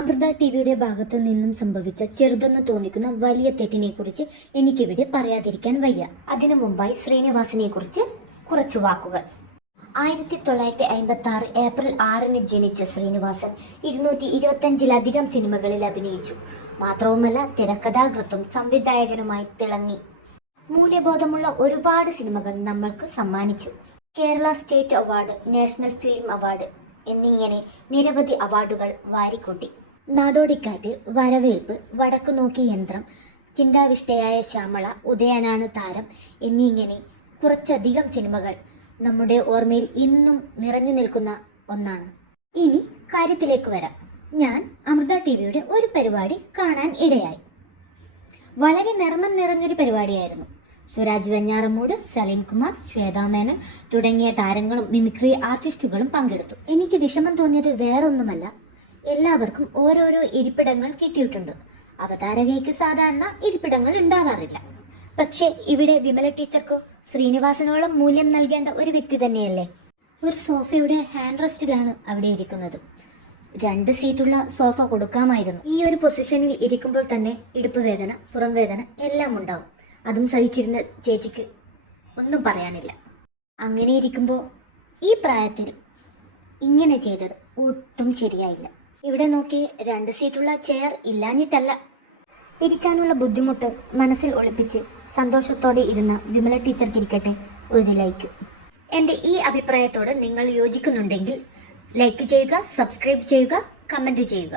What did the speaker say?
അമൃത ടിവിയുടെ ഭാഗത്തു നിന്നും സംഭവിച്ച ചെറുതെന്ന് തോന്നിക്കുന്ന വലിയ തെറ്റിനെ കുറിച്ച് എനിക്കിവിടെ പറയാതിരിക്കാൻ വയ്യ. അതിനു മുമ്പായി ശ്രീനിവാസിനെ കുറിച്ച് കുറച്ചു വാക്കുകൾ. ആയിരത്തി തൊള്ളായിരത്തി അമ്പത്തി ആറ് ഏപ്രിൽ ആറിന് ജനിച്ച ശ്രീനിവാസൻ ഇരുന്നൂറ്റി ഇരുപത്തഞ്ചിലധികം സിനിമകളിൽ അഭിനയിച്ചു. മാത്രവുമല്ല തിരക്കഥാകൃത്തും സംവിധായകനുമായി തിളങ്ങി. മൂല്യബോധമുള്ള ഒരുപാട് സിനിമകൾ നമ്മൾക്ക് സമ്മാനിച്ചു. Kerala state award national film award എന്നിങ്ങനെ നിരവധി അവാർഡുകൾ വാരിക്കൂട്ടി. നാടോടിക്കാറ്റ് വരവേൽപ്പ് വടക്കു നോക്കി യന്ത്രം ചിന്താവിഷ്ടയായ ശ്യാമള ഉദയനാണ് താരം എന്നിങ്ങനെ കുറച്ചധികം സിനിമകൾ നമ്മുടെ ഓർമ്മയിൽ ഇന്നും നിറഞ്ഞു നിൽക്കുന്ന ഒന്നാണ്. ഇനി കാര്യത്തിലേക്ക് വരാം. ഞാൻ അമൃത ടി വിയുടെ ഒരു പരിപാടി കാണാൻ ഇടയായി. വളരെ നർമ്മം നിറഞ്ഞൊരു പരിപാടിയായിരുന്നു. സുരാജ് വെഞ്ഞാറമൂട് സലീം കുമാർ ശ്വേതാ മേനൻ തുടങ്ങിയ താരങ്ങളും മിമിക്രി ആർട്ടിസ്റ്റുകളും പങ്കെടുത്തു. എനിക്ക് വിഷമം തോന്നിയത് വേറൊന്നുമല്ല. എല്ലാവർക്കും ഓരോരോ ഇരിപ്പിടങ്ങൾ കിട്ടിയിട്ടുണ്ട്. അവതാരകയ്ക്ക് സാധാരണ ഇരിപ്പിടങ്ങൾ ഉണ്ടാവാറില്ല. പക്ഷേ ഇവിടെ വിമല ടീച്ചർക്കോ ശ്രീനിവാസനോളം മൂല്യം നൽകേണ്ട ഒരു വ്യക്തി തന്നെയല്ലേ? ഒരു സോഫയുടെ ഹാൻഡ് റെസ്റ്റിലാണ് അവിടെ ഇരിക്കുന്നത്. രണ്ട് സീറ്റുള്ള സോഫ കൊടുക്കാമായിരുന്നു. ഈ ഒരു പൊസിഷനിൽ ഇരിക്കുമ്പോൾ തന്നെ ഇടുപ്പ് വേദന പുറം വേദന എല്ലാം ഉണ്ടാവും. അതും സഹിച്ചിരുന്ന ചേച്ചിക്ക് ഒന്നും പറയാനില്ല. അങ്ങനെ ഇരിക്കുമ്പോൾ ഈ പ്രായത്തിൽ ഇങ്ങനെ ചെയ്തത് ഒട്ടും ശരിയായില്ല. ഇവിടെ നോക്കി രണ്ട് സീറ്റുള്ള ചെയർ ഇല്ലാഞ്ഞിട്ടല്ല. ഇരിക്കാനുള്ള ബുദ്ധിമുട്ട് മനസ്സിൽ ഒളിപ്പിച്ച് സന്തോഷത്തോടെ ഇരുന്ന വിമല ടീച്ചർക്ക് ടീച്ചർക്കിരിക്കട്ടെ ഒരു ലൈക്ക്. എന്റെ ഈ അഭിപ്രായത്തോട് നിങ്ങൾ യോജിക്കുന്നുണ്ടെങ്കിൽ ലൈക്ക് ചെയ്യുക സബ്സ്ക്രൈബ് ചെയ്യുക കമന്റ് ചെയ്യുക.